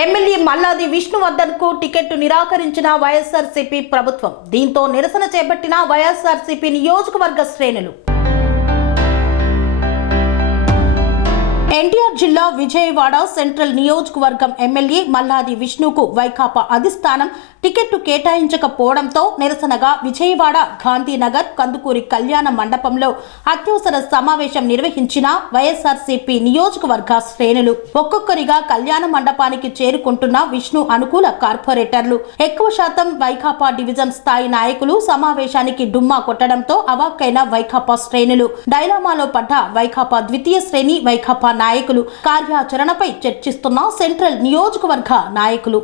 MLA Malladi Vishnuvardhan కు ticket నిరాకరించిన వైఎస్ఆర్సీపీ ప్రభుత్వం. దీంతో నిరసన చేపట్టిన వైఎస్ఆర్సీపీ నియోజకవర్గ శ్రేణులు. ఎన్టీఆర్ జిల్లా విజయవాడ సెంట్రల్ నియోజకవర్గం ఎమ్మెల్యే మల్లాది విష్ణుకు వైకాపా అధిష్టానం టికెట్ కేటాయించకపోవడంతో నిరసనగా విజయవాడ గాంధీనగర్ కందుకూరి కళ్యాణ మండపంలో అత్యవసర సమావేశం నిర్వహించిన వైఎస్ఆర్సీపీ నియోజకవర్గ శ్రేణులు. ఒక్కొక్కరిగా కళ్యాణ మండపానికి చేరుకుంటున్న విష్ణు అనుకూల కార్పొరేటర్లు, ఎక్కువ శాతం వైకాపా డివిజన్ స్థాయి నాయకులు సమావేశానికి డుమ్మా కొట్టడంతో అవాక్కైన వైకాపా శ్రేణులు. డైలామాలో పడ్డ వైకాపా ద్వితీయ శ్రేణి వైకాపా నాయకులు, కార్యాచరణపై చర్చిస్తున్న సెంట్రల్ నియోజకవర్గ నాయకులు.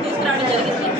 తీసుకురావడం జరిగింది.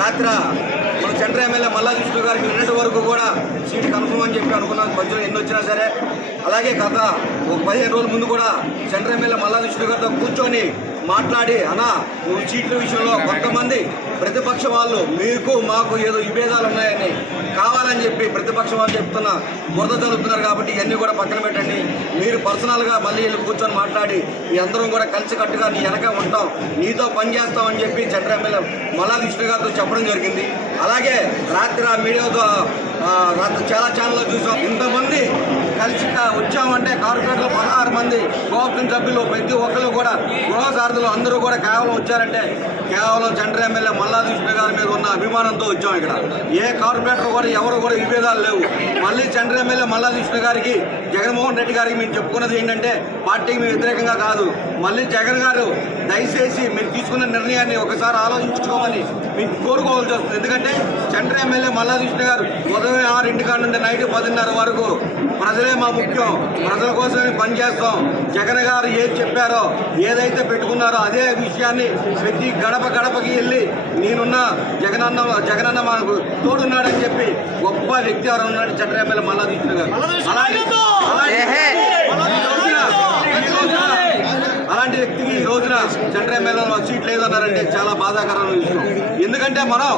రాత్రి మన సెంట్రల్ ఎమ్మెల్యే మల్లాది విష్ణు గారికి నిన్నటి వరకు కూడా సీటు కన్ఫర్మ్ అని చెప్పి అనుకున్నాం. మధ్యలో ఎన్ని వచ్చినా సరే, అలాగే గత ఒక 15 రోజుల ముందు కూడా సెంట్రల్ ఎమ్మెల్యే మల్లాది విష్ణు గారితో కూర్చొని మాట్లాడి, అన్నా నువ్వు సీట్ల విషయంలో కొంతమంది ప్రతిపక్ష వాళ్ళు మీకు మాకు ఏదో విభేదాలు ఉన్నాయని కావాలని చెప్పి ప్రతిపక్ష వాళ్ళు చెప్తున్న బురద జరుగుతున్నారు కాబట్టి ఇవన్నీ కూడా పక్కన పెట్టండి, మీరు పర్సనల్గా మళ్ళీ వెళ్ళి కూర్చొని మాట్లాడి మీ అందరం కూడా కలిసికట్టుగా నీ వెనక ఉంటాం, నీతో పని చేస్తామని చెప్పి సెంట్రల్ ఎమ్మెల్యే మల్లాది విష్ణు గారితో చెప్పడం జరిగింది. అలాగే రాత్రి ఆ మీడియాతో రాత్రి చాలా ఛానల్లో చూసాం. ఇంతమంది కలిసి వచ్చామంటే కార్పొరేటర్లు 16 మంది, కోఆపరేటివ్ సభ్యులు, ప్రతి ఒక్కరు కూడా గృహ సారథులు అందరూ కూడా కేవలం వచ్చారంటే కేవలం సెంట్రల్ ఎమ్మెల్యే మల్లాది విష్ణు గారి మీద ఉన్న అభిమానంతో వచ్చాం. ఇక్కడ ఏ కార్పొరేటర్ కూడా ఎవరు కూడా విభేదాలు లేవు. మళ్ళీ సెంట్రల్ ఎమ్మెల్యే మల్లాది విష్ణు గారికి జగన్మోహన్ రెడ్డి గారికి మేము చెప్పుకున్నది ఏంటంటే పార్టీకి మేము వ్యతిరేకంగా కాదు, మళ్ళీ జగన్ గారు దయచేసి మీరు తీసుకున్న నిర్ణయాన్ని ఒకసారి ఆలోచించుకోమని మీకు కోరుకోవాల్సి వస్తుంది. ఎందుకంటే సెంట్రల్ ఎమ్మెల్యే మల్లాది విష్ణు గారు ఉదయం 6 నుండి నైట్ 10:30 వరకు ప్రజలే మా ముఖ్యం, ప్రజల కోసమే పనిచేస్తాం, జగన్ గారు ఏది చెప్పారో ఏదైతే పెట్టుకున్నారో అదే విషయాన్ని ప్రతి గడపకి వెళ్ళి నేనున్న జగనన్న మనకు తోడున్నాడని చెప్పి గొప్ప వ్యక్తి ఎవరు ఉన్నాడు సెంట్రల్ ఎమ్మెల్యే మల్లాది విష్ణు గారు. అలాంటి వ్యక్తికి ఈ రోజున సెంట్రల్ ఎమ్మెల్యేలో సీట్ లేదన్నారంటే చాలా బాధాకరమైన విషయం. ఎందుకంటే మనం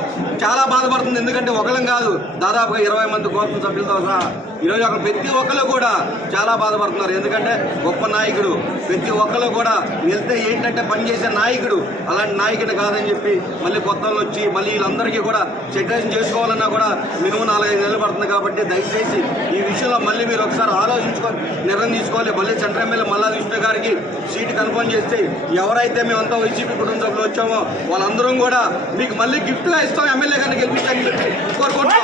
చాలా బాధపడుతుంది. ఎందుకంటే ఒకళ్ళం కాదు, దాదాపుగా 20 మంది కోఆపరేటివ్ సభ్యులతో సహా ఈరోజు అక్కడ ప్రతి ఒక్కరు కూడా చాలా బాధపడుతున్నారు. ఎందుకంటే గొప్ప నాయకుడు, ప్రతి ఒక్కరు కూడా వెళ్తే ఏంటంటే పనిచేసే నాయకుడు, అలాంటి నాయకుడు కాదని చెప్పి మళ్ళీ కొత్తలు వచ్చి మళ్ళీ వీళ్ళందరికీ కూడా సెటిల్ చేసుకోవాలన్నా కూడా మినిమం 4-5 నెలలు పడుతుంది. కాబట్టి దయచేసి ఈ విషయంలో మళ్ళీ మీరు ఒకసారి ఆలోచించుకొని నిర్ణయం తీసుకోవాలి. మళ్ళీ సెంట్రల్ ఎమ్మెల్యే మల్లాది విష్ణు గారికి సీటు కన్ఫర్మ్ చేస్తే ఎవరైతే మేమంతా వైసీపీ కుటుంబ సభ్యులు వచ్చామో వాళ్ళందరం కూడా మీకు మళ్ళీ గిఫ్ట్గా ఇస్తాం, ఎమ్మెల్యే గారిని గెలిపించని చెప్పి కోరుకుంటున్నాం.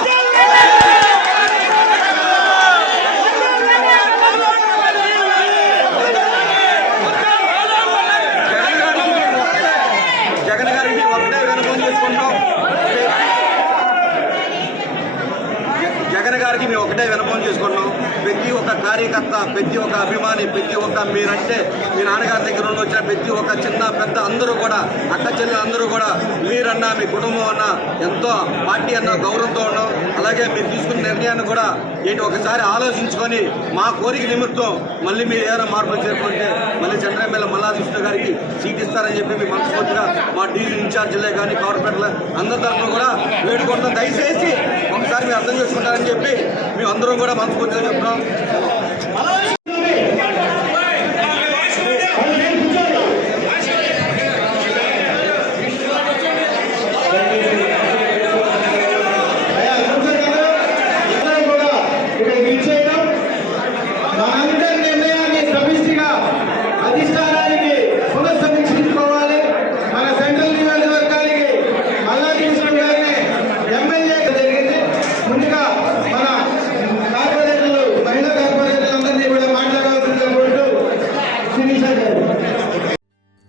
జగన్ గారికి ఒకటే విన్నపం చేసుకుంటాం. జగన్ గారికి మేము ఒకటే విన్నపం చేసుకుంటాం. ప్రతి ఒక్క కార్యకర్త, ప్రతి ఒక్క అభిమాని, ప్రతి ఒక్క మీరంటే మీ నాన్నగారి దగ్గర నుండి వచ్చిన ప్రతి ఒక్క చిన్న పెద్ద అందరూ కూడా, అక్క చెల్లెలు అందరూ కూడా మీరన్నా మీ కుటుంబం అన్నా ఎంతో పార్టీ అన్న గౌరవంతో ఉన్నాం. అలాగే మీరు తీసుకున్న నిర్ణయాన్ని కూడా ఒకసారి ఆలోచించుకొని మా కోరిక నిమిత్తం మళ్ళీ మీరు ఏదైనా మార్పులు చేసుకుంటే మళ్ళీ సెంట్రల్ ఎమ్మెల్యే మల్లాది విష్ణు గారికి సీట్ ఇస్తారని చెప్పి మీ మనస్ఫూర్తిగా మా డీజీ ఇన్ఛార్జీలే కానీ కార్పొరేటర్లు అందరి తరఫున కూడా వేడుకుంటాం. దయచేసి ఒకసారి మీరు అర్థం చేసుకుంటారని చెప్పి మేము అందరం కూడా మనస్ఫూర్తిగా చెప్తున్నాం.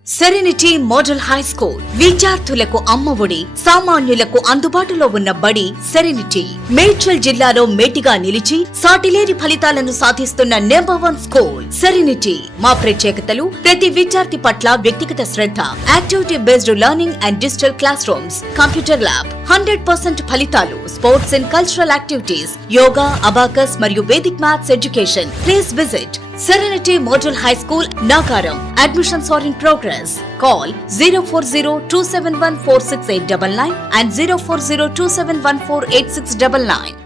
సెరెనిటీ మోడల్ హై స్కూల్ విద్యార్థులకు అమ్మఒడి, సామాన్యులకు అందుబాటులో ఉన్న బడి సెరెనిటీ. మేడ్చల్ జిల్లాలో మేటిగా నిలిచి సాటిలేని ఫలితాలను సాధిస్తున్న నంబర్ 1 స్కూల్ సెరెనిటీ. మా ప్రత్యేకతలు ప్రతి విద్యార్థి పట్ల వ్యక్తిగత శ్రద్ధ, activity based learning and digital classrooms, computer lab, 100% ఫలితాలు, sports and cultural activities, yoga, abacus మరియు Vedic maths education. Please visit Serenity Model High School, Nagaram. Admissions are in progress. Call 040-271-46899 and 040-271-48699.